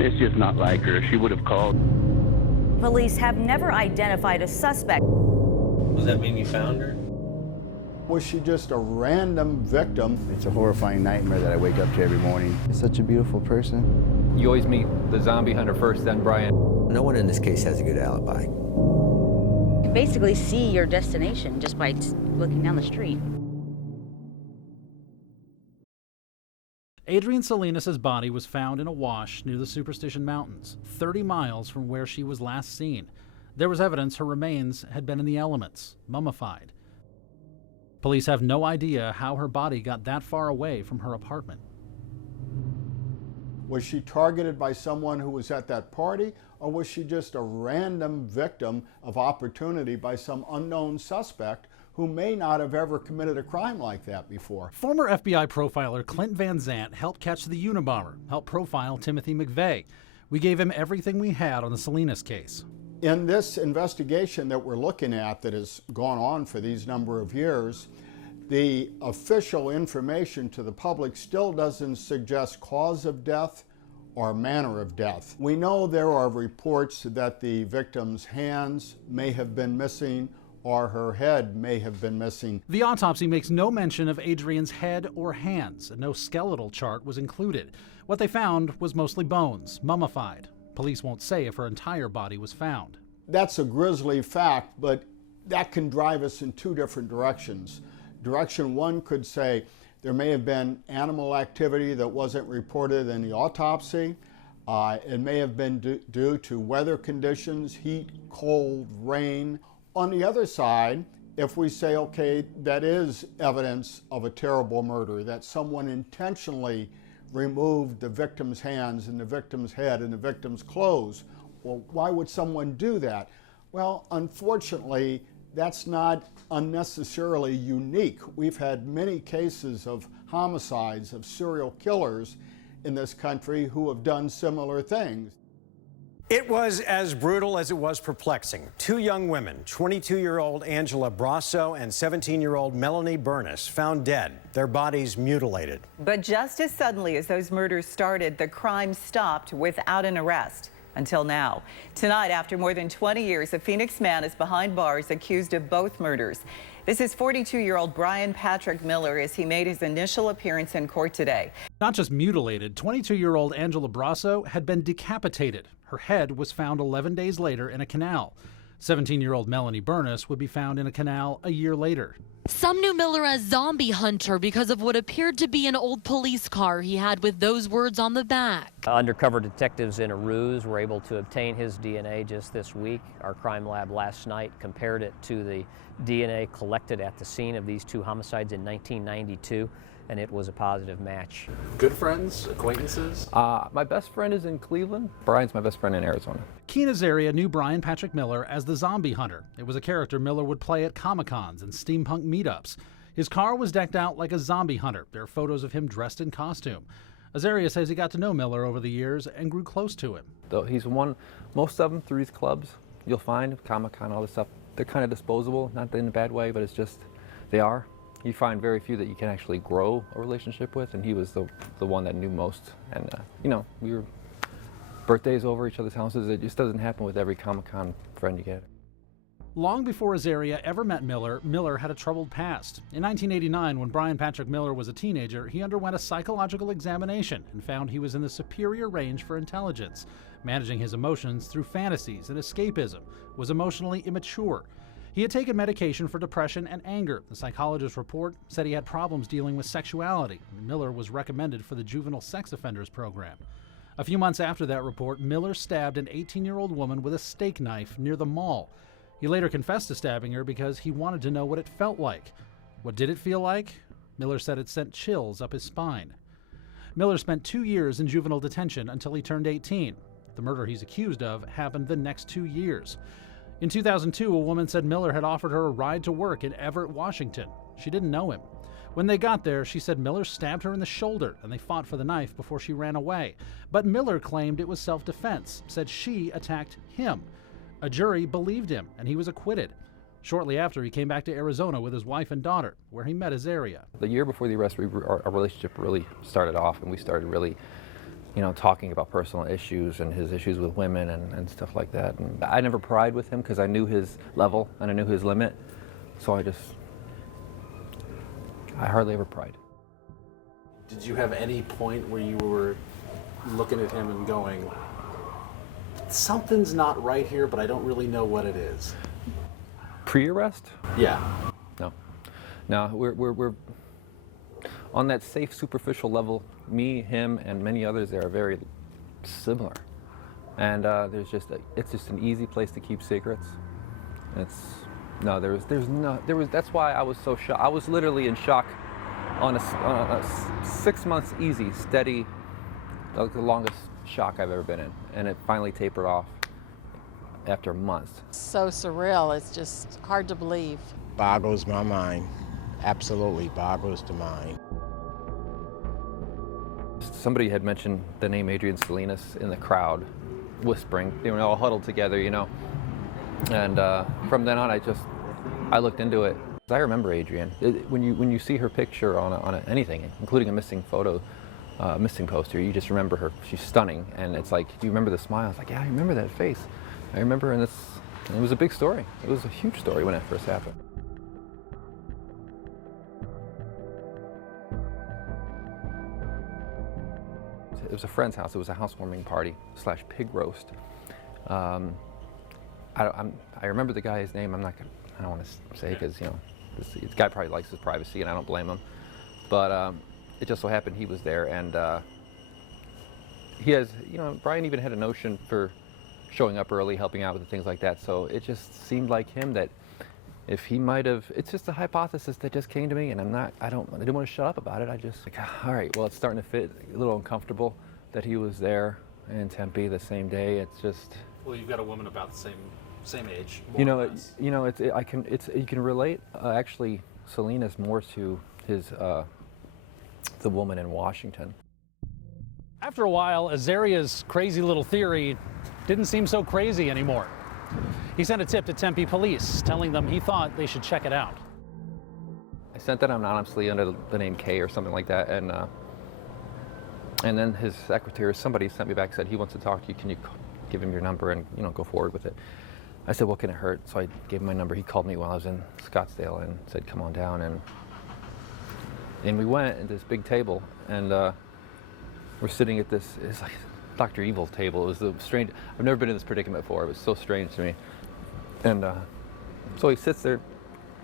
It's just not like her. She would have called. Police have never identified a suspect. Does that mean you found her? Was she just a random victim? It's a horrifying nightmare that I wake up to every morning. Such a beautiful person. You always meet the zombie hunter first, then Bryan. No one in this case has a good alibi. You basically see your destination just by looking down the street. Adrienne Salinas' body was found in a wash near the Superstition Mountains, 30 miles from where she was last seen. There was evidence her remains had been in the elements, mummified. Police have no idea how her body got that far away from her apartment. Was she targeted by someone who was at that party, or was she just a random victim of opportunity by some unknown suspect who may not have ever committed a crime like that before? Former FBI profiler Clint Van Zandt helped catch the Unabomber, helped profile Timothy McVeigh. We gave him everything we had on the Salinas case. In this investigation that we're looking at that has gone on for these number of years, the official information to the public still doesn't suggest cause of death or manner of death. We know there are reports that the victim's hands may have been missing or her head may have been missing. The autopsy makes no mention of Adrienne's head or hands, and no skeletal chart was included. What they found was mostly bones, mummified. Police won't say if her entire body was found. That's a grisly fact, but that can drive us in two different directions. Direction one could say there may have been animal activity that wasn't reported in the autopsy. It may have been due to weather conditions, heat, cold, rain. On the other side, if we say, okay, that is evidence of a terrible murder, that someone intentionally removed the victim's hands and the victim's head and the victim's clothes, well, why would someone do that? Well, unfortunately, that's not unnecessarily unique. We've had many cases of homicides, of serial killers in this country who have done similar things. It was as brutal as it was perplexing. Two young women, 22-year-old Angela Brasso and 17-year-old Melanie Burness, found dead, their bodies mutilated. But just as suddenly as those murders started, the crime stopped without an arrest. Until now. Tonight, after more than 20 years, a Phoenix man is behind bars accused of both murders. This is 42-year-old Bryan Patrick Miller as he made his initial appearance in court today. Not just mutilated, 22-year-old Angela Brasso had been decapitated. Her head was found 11 days later in a canal. 17-year-old Melanie Burness would be found in a canal a year later. Some knew Miller as zombie hunter because of what appeared to be an old police car he had with those words on the back. Undercover detectives in a ruse were able to obtain his DNA just this week. Our crime lab last night compared it to the DNA collected at the scene of these two homicides in 1992, and it was a positive match. Good friends, acquaintances? My best friend is in Cleveland. Brian's my best friend in Arizona. Keen Azaria knew Bryan Patrick Miller as the zombie hunter. It was a character Miller would play at Comic-Cons and steampunk meetups. His car was decked out like a zombie hunter. There are photos of him dressed in costume. Azaria says he got to know Miller over the years and grew close to him. Though he's won most of them through these clubs. You'll find Comic-Con, all this stuff. They're kind of disposable, not in a bad way, but it's just, they are. You find very few that you can actually grow a relationship with, and he was the one that knew most. And, you know, we were birthdays over each other's houses. It just doesn't happen with every Comic-Con friend you get. Long before Azaria ever met Miller, Miller had a troubled past. In 1989, when Bryan Patrick Miller was a teenager, he underwent a psychological examination and found he was in the superior range for intelligence. Managing his emotions through fantasies and escapism, was emotionally immature. He had taken medication for depression and anger. The psychologist's report said he had problems dealing with sexuality. Miller was recommended for the Juvenile Sex Offenders Program. A few months after that report, Miller stabbed an 18-year-old woman with a steak knife near the mall. He later confessed to stabbing her because he wanted to know what it felt like. What did it feel like? Miller said it sent chills up his spine. Miller spent 2 years in juvenile detention until he turned 18. The murder he's accused of happened the next 2 years. In 2002, a woman said Miller had offered her a ride to work in Everett, Washington. She didn't know him. When they got there, she said Miller stabbed her in the shoulder and they fought for the knife before she ran away. But Miller claimed it was self-defense, said she attacked him. A jury believed him and he was acquitted. Shortly after, he came back to Arizona with his wife and daughter, where he met Azaria. The year before the arrest, our relationship really started off, and we started really you know, talking about personal issues and his issues with women and stuff like that. And I never pried with him because I knew his level and I knew his limit. So I hardly ever pried. Did you have any point where you were looking at him and going, something's not right here, but I don't really know what it is? Pre-arrest? Yeah. No, we're on that safe, superficial level. Me, him, and many others there are very similar, and it's just an easy place to keep secrets. That's why I was so shocked. I was literally in shock on a 6 months easy, steady, the longest shock I've ever been in, and it finally tapered off after months. So surreal, it's just hard to believe. Boggles my mind. Absolutely boggles the mind. Somebody had mentioned the name Adrienne Salinas in the crowd, whispering. They were all huddled together, you know. And from then on, I looked into it. I remember Adrienne. When you see her picture on anything, including a missing photo, missing poster, you just remember her. She's stunning, and it's like, do you remember the smile? It's like, yeah, I remember that face. I remember, and it was a big story. It was a huge story when it first happened. It was a friend's house. It was a housewarming party / pig roast. I remember the guy's name. I don't want to say because, you know, this guy probably likes his privacy, and I don't blame him. But it just so happened he was there, and he has, you know, Bryan even had a notion for showing up early, helping out with things like that. So it just seemed like him that if he might have, it's just a hypothesis that just came to me, and I didn't want to shut up about it. I just like, all right, well, it's starting to fit, a little uncomfortable that he was there in Tempe the same day. It's just. Well, you've got a woman about the same age. You can relate actually Salinas more to the woman in Washington. After a while, Azaria's crazy little theory didn't seem so crazy anymore. He sent a tip to Tempe police, telling them he thought they should check it out. I sent that anonymously under the name K or something like that, and then his secretary, somebody sent me back and said he wants to talk to you. Can you give him your number and, you know, go forward with it? I said, what can it hurt? So I gave him my number. He called me while I was in Scottsdale and said, come on down. And we went at this big table, and we're sitting at this, it's like Dr. Evil table. It was the strange, I've never been in this predicament before. It was so strange to me. And so he sits there,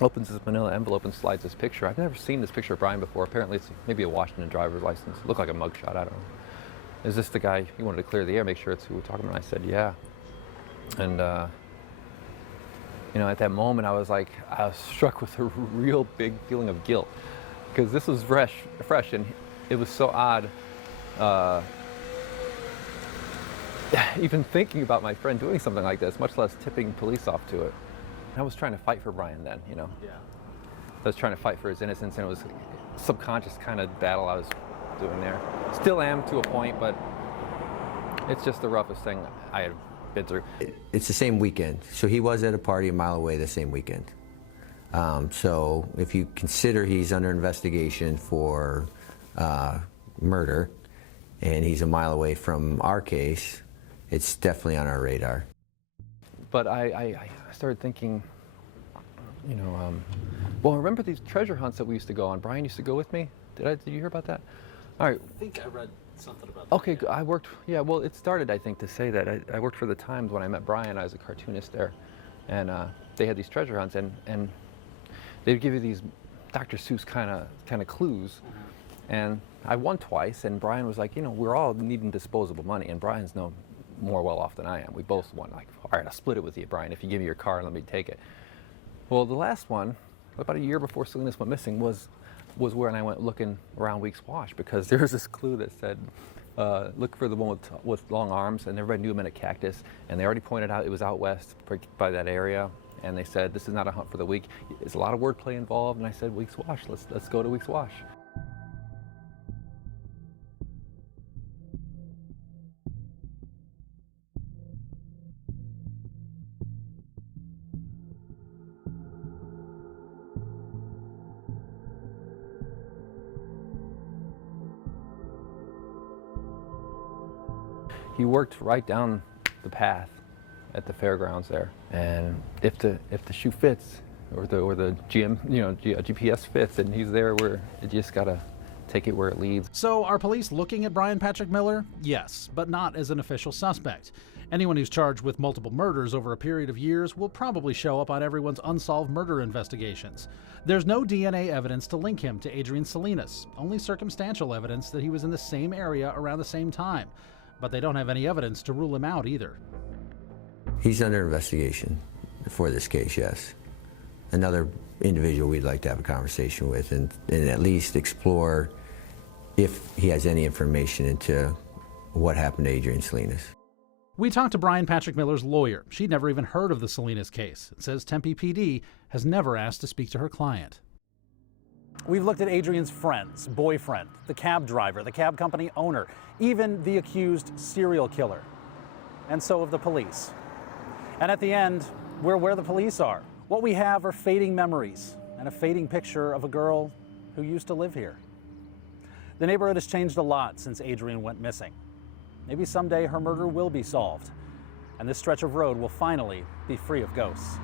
opens his manila envelope and slides this picture. I've never seen this picture of Bryan before. Apparently it's maybe a Washington driver's license. It looked like a mugshot, I don't know. Is this the guy, he wanted to clear the air, make sure it's who we're talking about? I said, yeah. And you know, at that moment I was struck with a real big feeling of guilt, because this was fresh, and it was so odd. Even thinking about my friend doing something like this, much less tipping police off to it. I was trying to fight for Bryan then, you know. Yeah. I was trying to fight for his innocence, and it was a subconscious kind of battle I was doing there. Still am to a point, but it's just the roughest thing I had been through. It's the same weekend. So he was at a party a mile away the same weekend. So if you consider he's under investigation for murder, and he's a mile away from our case, it's definitely on our radar. But I started thinking, you know, well, remember these treasure hunts that we used to go on? Bryan used to go with me. Did you hear about that? All right. I think I read something about that. Okay, I worked, yeah, well, it started, I think, to say that. I worked for the Times when I met Bryan. I was a cartoonist there. And they had these treasure hunts, and they'd give you these Dr. Seuss kind of clues. Mm-hmm. And I won twice, and Bryan was like, you know, we're all needing disposable money, and Bryan's no more well off than I am. We both won. Like, all right, I'll split it with you, Bryan. If you give me your car, let me take it. Well, the last one, about a year before Salinas went missing, was when I went looking around Weeks Wash, because there was this clue that said, look for the one with long arms, and everybody knew him in a cactus, and they already pointed out it was out west by that area, and they said, this is not a hunt for the weak. There's a lot of wordplay involved, and I said, Weeks Wash, let's go to Weeks Wash. He worked right down the path at the fairgrounds there, and if the shoe fits, or the GPS fits, and he's there, where you just gotta take it where it leads. So are police looking at Bryan Patrick Miller? Yes, but not as an official suspect. Anyone who's charged with multiple murders over a period of years will probably show up on everyone's unsolved murder investigations. There's no DNA evidence to link him to Adrienne Salinas, only circumstantial evidence that he was in the same area around the same time. But they don't have any evidence to rule him out either. He's under investigation for this case, yes. Another individual we'd like to have a conversation with and at least explore if he has any information into what happened to Adrienne Salinas. We talked to Bryan Patrick Miller's lawyer. She'd never even heard of the Salinas case. It says Tempe PD has never asked to speak to her client. We've looked at Adrienne's friends, boyfriend, the cab driver, the cab company owner, even the accused serial killer. And so have the police. And at the end, we're where the police are. What we have are fading memories and a fading picture of a girl who used to live here. The neighborhood has changed a lot since Adrienne went missing. Maybe someday her murder will be solved, and this stretch of road will finally be free of ghosts.